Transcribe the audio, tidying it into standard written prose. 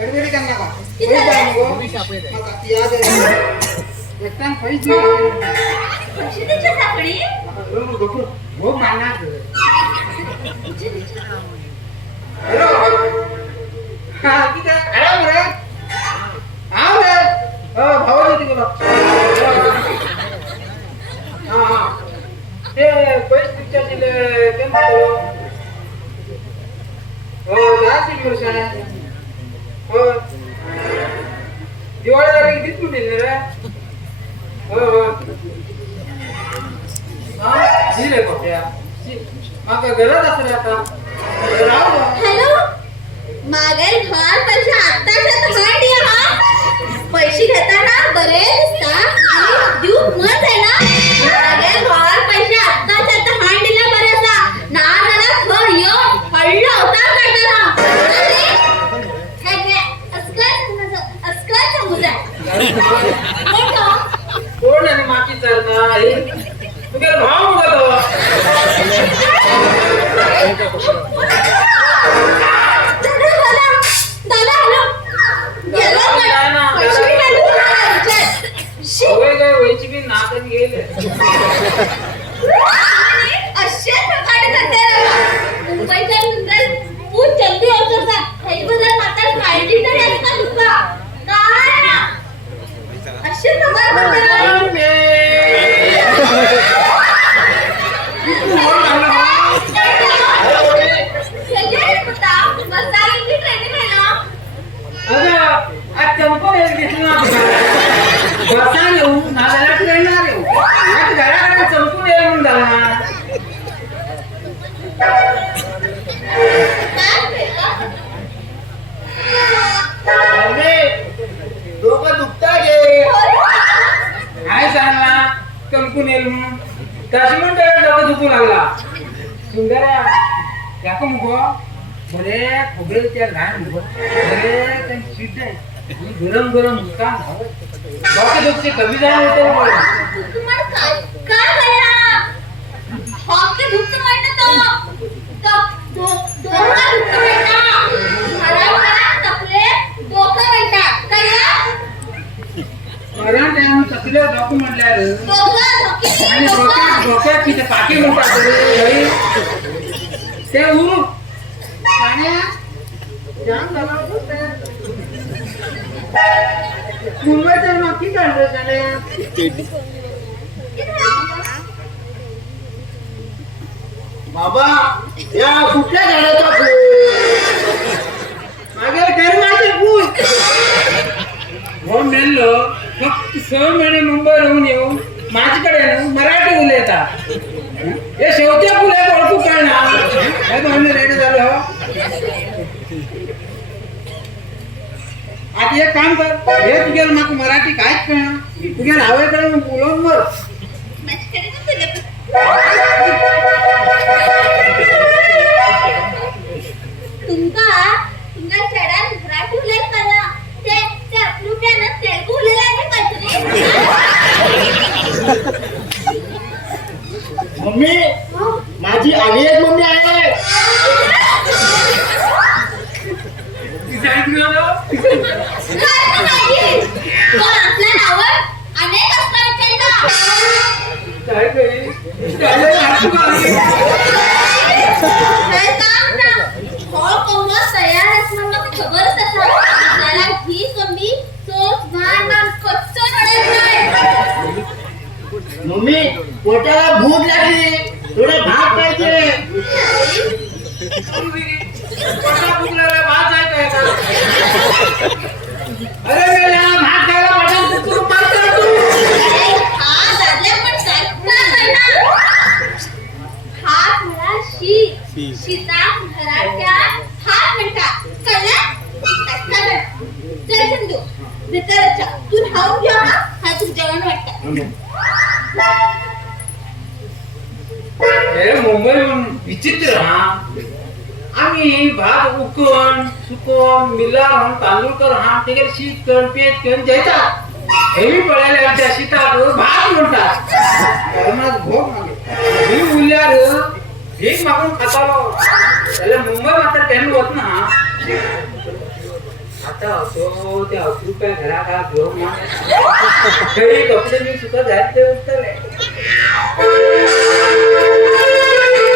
गडबडी करणार का पैसे द्या नको मग याद आहे एकटा पैसे कशाची सापडी हो मानणार हॅलो हा की काय आराम रे आव रे भाऊ येते बघ हा ते पैसे पिक्चर दिले केम हो जातील वर्षाने हो दिवाळी झाली की दिसून दिले रे हो हो हा दिले कोट्या मग घरात असं रे आता राहू हॅलो मागे घर पैसे आत्ताच्यात हांड या हा पैसे घेताना बरे दिसता आणि देऊ मत आहे ना मागे घर पैसे आत्ताच्यात हांड दिला बरे असा ना जरा घर येऊन पडलं होता करताना हे घे असं सांगू द्या कोण आणि माकी चरता हे तुझे भाव बघतो अशा प्रकारे करते मुंबईच्या सुंदर खूप जल्दी होता हे बदल माता काळजी तरी असता तुका काय अशा प्रकारे आज चंपो बसा येऊ नादाला ट्रेनला येऊ आज घराकडे चंपून ये म्हणून झाला डोकं दुखता गे काय सांगला चंपून येईल म्हणून तशी म्हणतो डोकं दुखू लागला सुंदर याक मुख बरे खोबरे त्या लहान बरे त्यांची शिट आहे गरम गरम होता डोके दुखते कमी जाणार होते तुम्हाला काय करा हॉके दुखत म्हणत तो डोका दुखत म्हणता घरात तपले डोकं म्हणता कळलं कारण टाइम तसले डोकं म्हटल्या रे आणि डोक्यात किती पाठी म्हणतात ते उरू पाण्या जाम झाला मुंबईचा नक्की काढलं त्याने बाबा या कुठल्या झाडाचा फूल मागे ठरवायचे फूल हो मेल्लो फक्त 6 महिने मुंबई राहून येऊ माझ्याकडे मराठी उलयता हे शेवट्या फुले ओळखू कळणार म्हणून रेडी झालं आता एक काम कर हे तुझ्याला माग मराठी काहीच कळणार तुझ्या नावाकडे बोलवून मर तुमका चढान मराठी उलय करा ते आपल्यानं तेलगू उलयला नाही मम्मी माझी आणि एक मम्मी आहे आपल्या नावावर अनेक असतात तयार असणार खबरच असा त्याला घी कमी चोच भान कच्च नाही मम्मी पोटाला भूक लागली थोडा भात पाहिजे अरे मेला भात खायला वाटेल तू पाहतो तू हा दादल्या पण सारखा नाही ना हा खरा सीता घराच्या हा म्हणता कळलं चल चंदू विचारायच्या तू खाऊन घ्या हा तू जेवण वाटतं मुंबई विचित्र हा आम्ही भात उकण सुकण मिलार तांदूळ कर हा ते शीत कण पेट कण जायचा हेवी पळायला त्या शीतात भात म्हणतात मग भोग मागे ही उल्यार भीक मागून खातालो त्याला मुंबई मात्र त्यांनी होत ना आता असो ते 11 रुपये घरा का घेऊन तरी कपडे मी सुद्धा जायचे उत्तर आहे